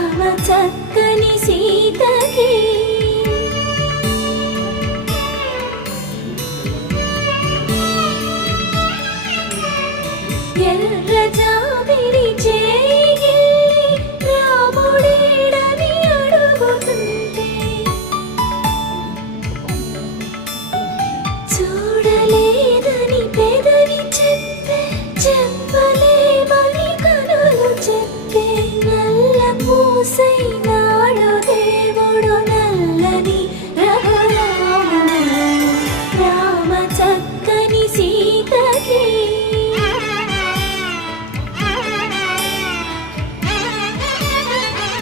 రామ చక్కని సీతకి ఎర్ర జాబిలి చేయి రాముడేడని అడుగుతుంటే చూడలేదని పెదవి చెప్పే చెప్పలేమని కనులు చెప్పే నల్ల పూసై